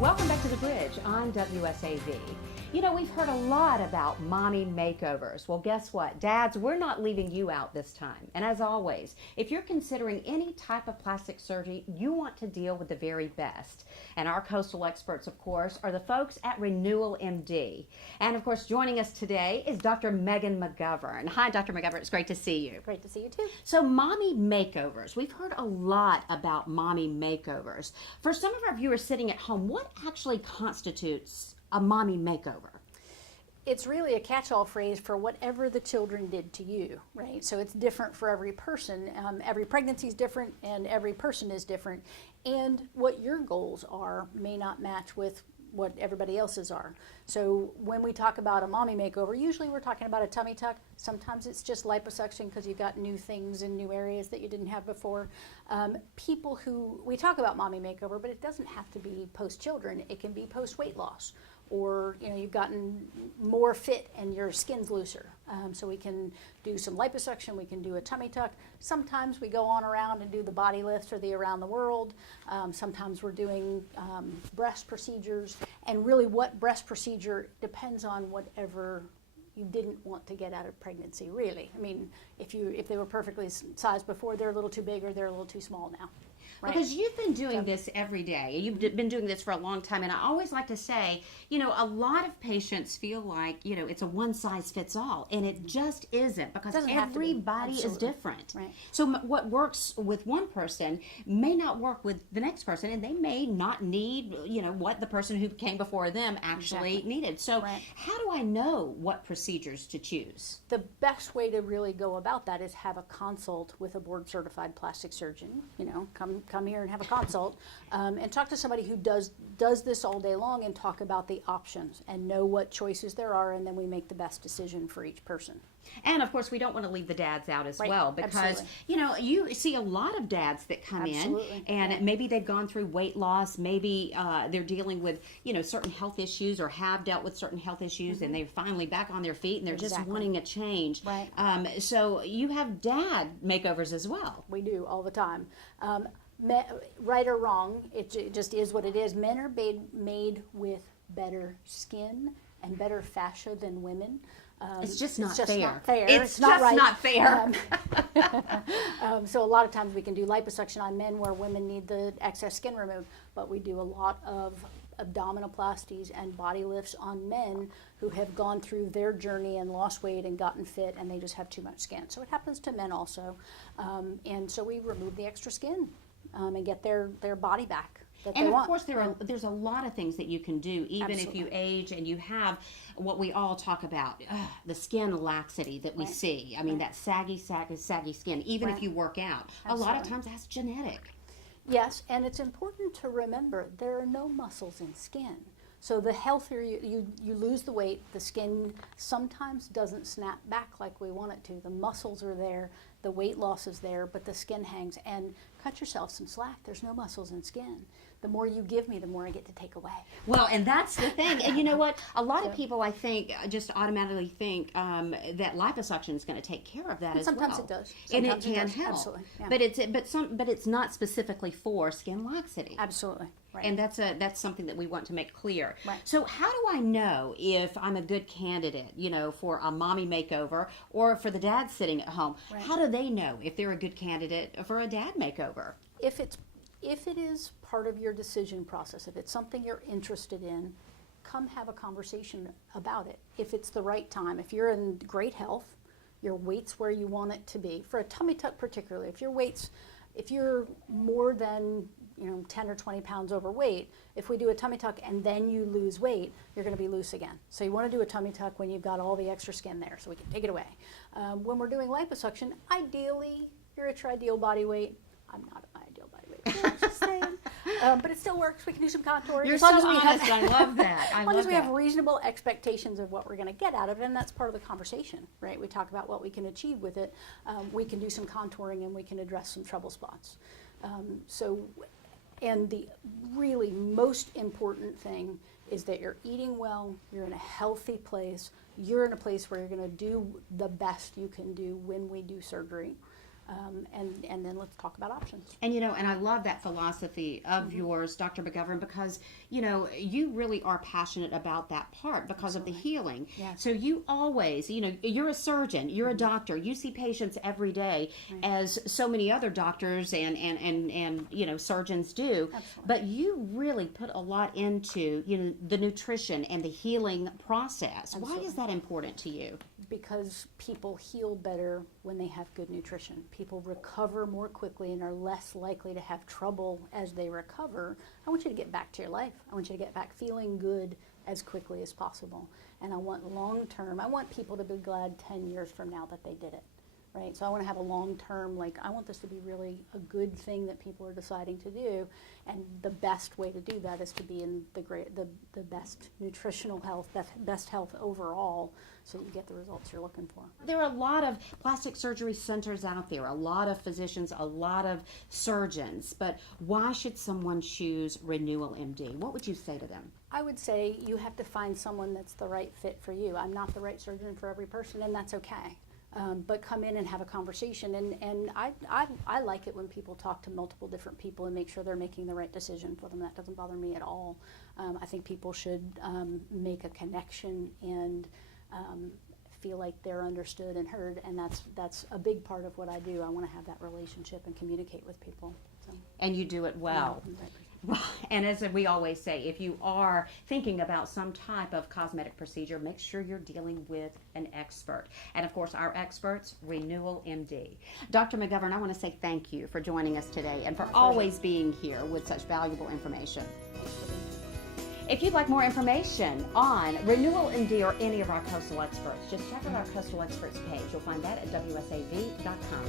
Welcome back to The Bridge on WSAV. You know, we've heard a lot about mommy makeovers. Well, guess what? Dads, we're not leaving you out this time. And as always, if you're considering any type of plastic surgery, you want to deal with the very best. And our coastal experts, of course, are the folks at Renewal MD. And of course, joining us today is Dr. Megan McGovern. Hi, Dr. McGovern. It's great to see you. Great to see you too. So mommy makeovers. We've heard a lot about mommy makeovers. For some of our viewers sitting at home, what actually constitutes a mommy makeover? It's really a catch-all phrase for whatever the children did to you, right? So it's different for every person. Every pregnancy is different and every person is different. And what your goals are may not match with what everybody else's are. So when we talk about a mommy makeover, usually we're talking about a tummy tuck. Sometimes it's just liposuction because you've got new things in new areas that you didn't have before. People who, we talk about mommy makeover, but it doesn't have to be post-children. It can be post-weight loss. Or you've gotten more fit and your skin's looser. So we can do some liposuction, we can do a tummy tuck. Sometimes we go on around and do the body lifts or the around the world. Sometimes we're doing breast procedures. And really what breast procedure depends on whatever you didn't want to get out of pregnancy, really. I mean, if they were perfectly sized before, they're a little too big or they're a little too small now. Right. Because you've been doing this every day. You've been doing this for a long time. And I always like to say, a lot of patients feel like, it's a one size fits all. And it just isn't, because everybody is different. Right. So what works with one person may not work with the next person. And they may not need, what the person who came before them actually needed. So how do I know what procedures to choose? The best way to really go about that is have a consult with a board certified plastic surgeon. Come here and have a consult and talk to somebody who does this all day long and talk about the options and know what choices there are, and then we make the best decision for each person. And of course, we don't want to leave the dads out as well, because you see a lot of dads that come in and maybe they've gone through weight loss, maybe they're dealing with certain health issues or have dealt with certain health issues, and they're finally back on their feet and they're just wanting a change. Right. So you have dad makeovers as well. We do all the time. Right or wrong, it just is what it is. Men are made with better skin and better fascia than women. It's just not fair. It's not right. not fair. So a lot of times we can do liposuction on men where women need the excess skin removed, but we do a lot of abdominoplasties and body lifts on men who have gone through their journey and lost weight and gotten fit, and they just have too much skin. So it happens to men also. And so we remove the extra skin and get their body back. And of course, there's a lot of things that you can do, even if you age and you have what we all talk about, the skin laxity that we see. I mean, that saggy skin, even if you work out. A lot of times that's genetic. Yes, and it's important to remember there are no muscles in skin. So the healthier you lose the weight, the skin sometimes doesn't snap back like we want it to. The muscles are there, the weight loss is there, but the skin hangs. And cut yourself some slack. There's no muscles in skin. The more you give me, the more I get to take away. Well, and that's the thing. And you know what? A lot of people, I think, just automatically think that liposuction is going to take care of that as well. Sometimes it does. And it can help. Absolutely. Yeah. But it's not specifically for skin laxity. Absolutely. Right. And that's something that we want to make clear. Right. So how do I know if I'm a good candidate, for a mommy makeover or for the dad sitting at home? Right. How do they know if they're a good candidate for a dad makeover? If it is part of your decision process, if it's something you're interested in, come have a conversation about it. If it's the right time, if you're in great health, your weight's where you want it to be. For a tummy tuck particularly, if you're more than 10 or 20 pounds overweight, if we do a tummy tuck and then you lose weight, you're going to be loose again. So you want to do a tummy tuck when you've got all the extra skin there, so we can take it away. When we're doing liposuction, ideally, you're at your ideal body weight. I'm not at my ideal body weight, I'm just saying. But it still works. We can do some contouring. You're so honest. I love that. As long as we have reasonable expectations of what we're going to get out of it, and that's part of the conversation, right? We talk about what we can achieve with it. We can do some contouring and we can address some trouble spots. And the really most important thing is that you're eating well, you're in a healthy place, you're in a place where you're going to do the best you can do when we do surgery. and then let's talk about options. And and I love that philosophy of yours, Dr. McGovern, because you really are passionate about that part because of the healing. Yes. So you always, you're a surgeon, you're a doctor, you see patients every day, as so many other doctors and surgeons do. Absolutely. But you really put a lot into the nutrition and the healing process. Why is that important to you? Because people heal better when they have good nutrition. People recover more quickly and are less likely to have trouble as they recover. I want you to get back to your life. I want you to get back feeling good as quickly as possible. And I want long term, I want people to be glad 10 years from now that they did it. Right? So I want to have a long term, I want this to be really a good thing that people are deciding to do. And the best way to do that is to be in the best nutritional health, best health overall, so you get the results you're looking for. There are a lot of plastic surgery centers out there, a lot of physicians, a lot of surgeons, but why should someone choose Renewal MD? What would you say to them? I would say you have to find someone that's the right fit for you. I'm not the right surgeon for every person, and that's okay. But come in and have a conversation, and I like it when people talk to multiple different people and make sure they're making the right decision for them. That doesn't bother me at all. I think people should make a connection and feel like they're understood and heard, and that's a big part of what I do. I want to have that relationship and communicate with people. So. And you do it well. And as we always say, if you are thinking about some type of cosmetic procedure, make sure you're dealing with an expert. And of course, our experts, Renewal MD. Dr. McGovern, I want to say thank you for joining us today and for always being here with such valuable information. If you'd like more information on Renewal MD or any of our coastal experts, just check out our coastal experts page. You'll find that at wsav.com.